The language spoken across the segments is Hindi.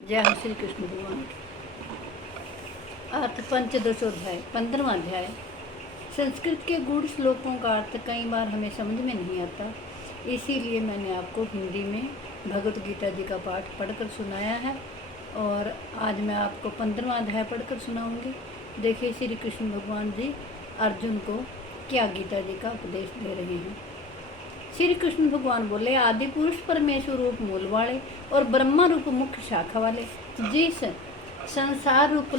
जय हो श्री कृष्ण भगवान। अर्थ पंचदशोध्याय 15वां अध्याय। संस्कृत के गूढ़ श्लोकों का अर्थ कई बार हमें समझ में नहीं आता, इसीलिए मैंने आपको हिंदी में भगवत गीता जी का पाठ पढ़कर सुनाया है और आज मैं आपको 15वां अध्याय पढ़कर सुनाऊंगी। देखिए श्री कृष्ण भगवान जी अर्जुन को क्या गीता जी का उपदेश दे रहे हैं। श्री कृष्ण भगवान बोले, आदि पुरुष परमेश्वर रूप मूल वाले और ब्रह्मा रूप मुख्य शाखा वाले जिस संसार रूप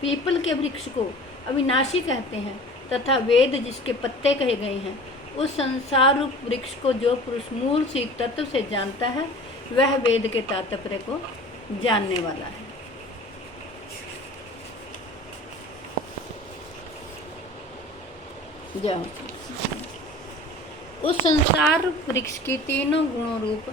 पीपल के वृक्ष को अविनाशी कहते हैं तथा वेद जिसके पत्ते कहे गए हैं, उस संसार रूप वृक्ष को जो पुरुष मूल सीख तत्व से जानता है वह वेद के तात्पर्य को जानने वाला है। जाओ। उस संसार वृक्ष की तीनों गुणों रूप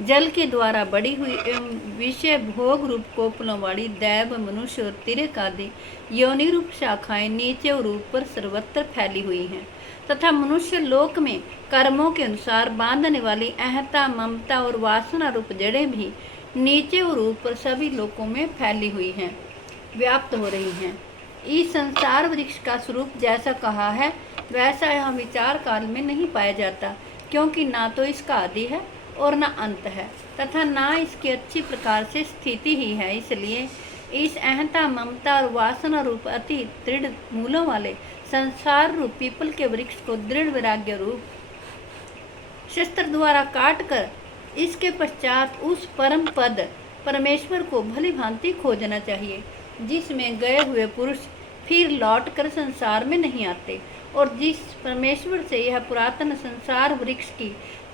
जल के द्वारा बढ़ी हुई एवं विषय भोग रूप कोपलों वाली दैव मनुष्य और तिरक आदि योनि रूप शाखाएं नीचे और ऊपर सर्वत्र फैली हुई हैं तथा मनुष्य लोक में कर्मों के अनुसार बांधने वाली अहंता ममता और वासना रूप जड़ें भी नीचे और ऊपर सभी लोकों में फैली हुई हैं, व्याप्त हो रही हैं। इस संसार वृक्ष का स्वरूप जैसा कहा है वैसा यहाँ विचार काल में नहीं पाया जाता, क्योंकि ना तो इसका आदि है और ना अंत है तथा ना इसकी अच्छी प्रकार से स्थिति ही है। इसलिए इस अहंता ममता और वासना रूप अति दृढ़ मूलों वाले संसार रूप पीपल के वृक्ष को दृढ़ वैराग्य रूप शस्त्र द्वारा काट कर इसके पश्चात उस परम पद परमेश्वर को भली भांति खोजना चाहिए, जिसमें गए हुए पुरुष फिर लौट कर संसार में नहीं आते और जिस परमेश्वर से यह पुरातन संसार वृक्ष की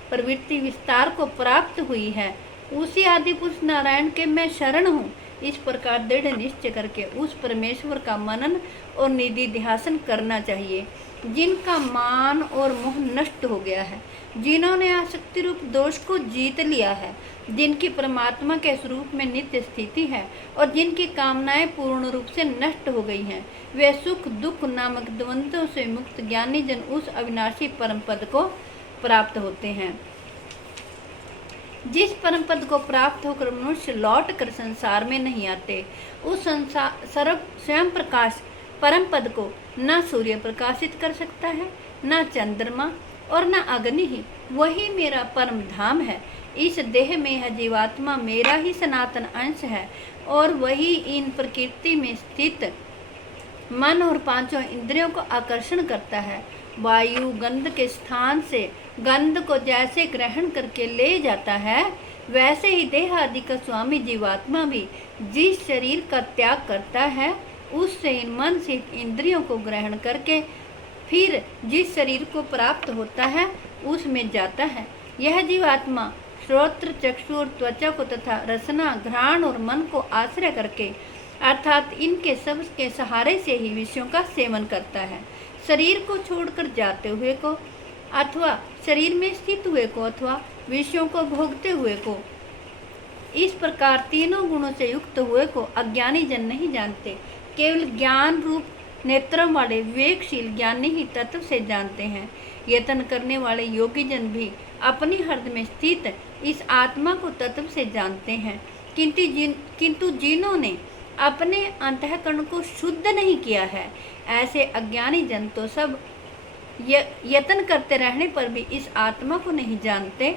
प्रवृत्ति विस्तार को प्राप्त हुई है, उसी आदि पुरुष नारायण के मैं शरण हूँ। इस प्रकार दृढ़ निश्चय करके उस परमेश्वर का मनन और निधि ध्यासन करना चाहिए, जिनका मान और मोह नष्ट हो गया है, जिन्होंने आसक्ति रूप दोष को जीत लिया है, जिनकी परमात्मा के स्वरूप में नित्य स्थिति है और जिनकी कामनाएं पूर्ण रूप से नष्ट हो गई हैं, वे सुख दुख नामक द्वंद्वों से मुक्त ज्ञानी जन उस अविनाशी परम पद को प्राप्त होते हैं। जिस परम पद को प्राप्त होकर मनुष्य लौट कर संसार में नहीं आते, उस संसार सर्व स्वयं प्रकाश परम पद को न सूर्य प्रकाशित कर सकता है, न चंद्रमा और न अग्नि ही। वही मेरा परम धाम है। इस देह में यह जीवात्मा मेरा ही सनातन अंश है और वही इन प्रकृति में स्थित मन और पांचों इंद्रियों को आकर्षण करता है। वायु गंध के स्थान से गंध को जैसे ग्रहण करके ले जाता है, वैसे ही देह आदि का स्वामी जीवात्मा भी जिस शरीर का त्याग करता है, उससे इन मन से इंद्रियों को ग्रहण करके फिर जिस शरीर को प्राप्त होता है उसमें जाता है। यह जीवात्मा श्रोत्र चक्षु और त्वचा को तथा रसना घ्राण और मन को आश्रय करके अर्थात इनके सब के सहारे से ही विषयों का सेवन करता है। शरीर को छोड़कर जाते हुए को अथवा शरीर में स्थित हुए को अथवा विषयों को भोगते हुए को, इस प्रकार तीनों गुणों से युक्त हुए को अज्ञानी जन नहीं जानते। केवल ज्ञान रूप नेत्रों वाले विवेकशील ज्ञानी ही तत्व से जानते हैं। यत्न करने वाले योगी जन भी अपनी हृदय में स्थित इस आत्मा को तत्व से जानते हैं, किंतु जिन्होंने अपने अंतःकरण को शुद्ध नहीं किया है, ऐसे अज्ञानी जन तो सब यत्न करते रहने पर भी इस आत्मा को नहीं जानते।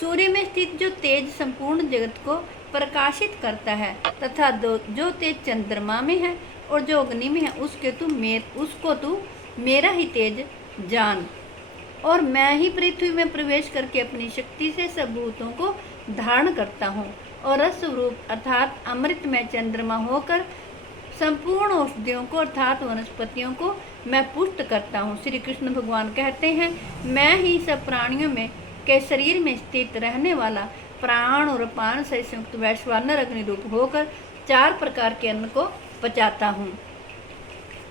सूर्य में स्थित जो तेज संपूर्ण जगत को प्रकाशित करता है तथा जो तेज चंद्रमा में है और जो अग्नि में है, उसको तू मेरा ही तेज जान। और मैं ही पृथ्वी में प्रवेश करके अपनी शक्ति से सब भूतों को धारण करता हूँ और रस रूप अर्थात अमृत में चंद्रमा होकर संपूर्ण औषधियों को अर्थात वनस्पतियों को मैं पुष्ट करता हूँ। श्री कृष्ण भगवान कहते हैं, मैं ही सब प्राणियों में के शरीर में स्थित रहने वाला प्राण और पान से संयुक्त वैश्वानर अग्नि रूप होकर 4 प्रकार के अन्न को पचाता हूँ।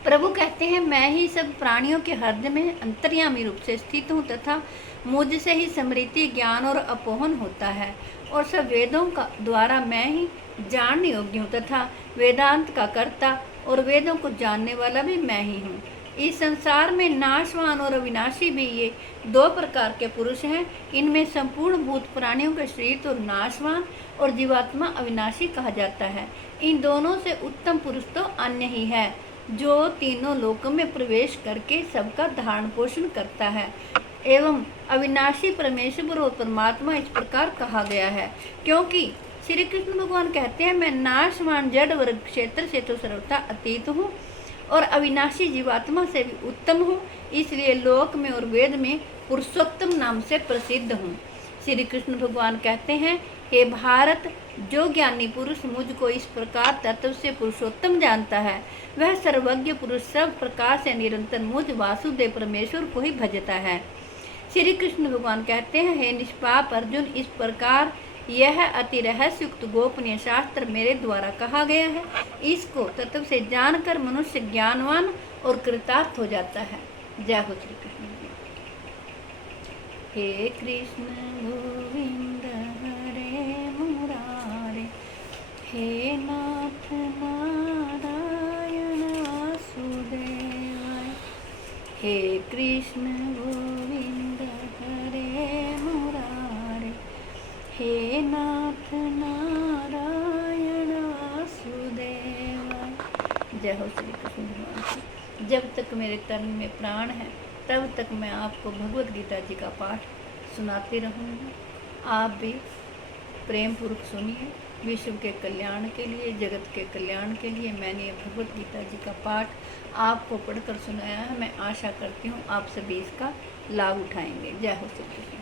प्रभु कहते हैं, मैं ही सब प्राणियों के हृदय में अंतर्यामी रूप से स्थित हूँ तथा मुझसे ही स्मृति ज्ञान और अपोहन होता है और सब वेदों का द्वारा मैं ही जानने योग्य हूँ तथा वेदांत का कर्ता और वेदों को जानने वाला भी मैं ही हूँ। इस संसार में नाशवान और अविनाशी भी ये दो प्रकार के पुरुष हैं। इनमें संपूर्ण भूत प्राणियों के शरीर तो नाशवान और जीवात्मा अविनाशी कहा जाता है। इन दोनों से उत्तम पुरुष तो अन्य ही है, जो तीनों लोकों में प्रवेश करके सबका धारण पोषण करता है। एवं अविनाशी परमेश्वर और परमात्मा इस प्रकार कहा गया है, क्योंकि श्री कृष्ण भगवान कहते हैं, मैं नाशवान जड़ वर्ग क्षेत्र से तो सर्वथा अतीत हूँ और अविनाशी जीवात्मा से भी उत्तम हूँ, इसलिए लोक में और वेद में पुरुषोत्तम नाम से प्रसिद्ध हूँ। श्री कृष्ण भगवान कहते हैं, हे भारत, जो ज्ञानी पुरुष मुझको इस प्रकार तत्व से पुरुषोत्तम जानता है, वह सर्वज्ञ पुरुष सब प्रकार से निरंतर मुझ वासुदेव परमेश्वर को ही भजता है। श्री कृष्ण भगवान कहते हैं, हे निष्पाप अर्जुन, इस प्रकार यह अति रहस्युक्त गोपनीय शास्त्र मेरे द्वारा कहा गया है। इसको तत्व से जानकर मनुष्य ज्ञानवान और कृतार्थ हो जाता है। जय हो श्री कृष्ण। हे कृष्ण गोविंद हरे मुरारे, हे नाथ नारायण वासुदेवाय। हे कृष्ण गोविंद हरे मुरारे, हे नाथ नारायण वासुदेवाय। जय हो श्री कृष्ण भगवान की। जब तक मेरे तन में प्राण है तब तक मैं आपको भगवत गीता जी का पाठ सुनाती रहूँगी। आप भी प्रेम पूर्वक सुनिए। विश्व के कल्याण के लिए, जगत के कल्याण के लिए मैंने ये भगवत गीता जी का पाठ आपको पढ़कर सुनाया है। मैं आशा करती हूँ आप सभी इसका लाभ उठाएंगे। जय हो श्री कृष्ण।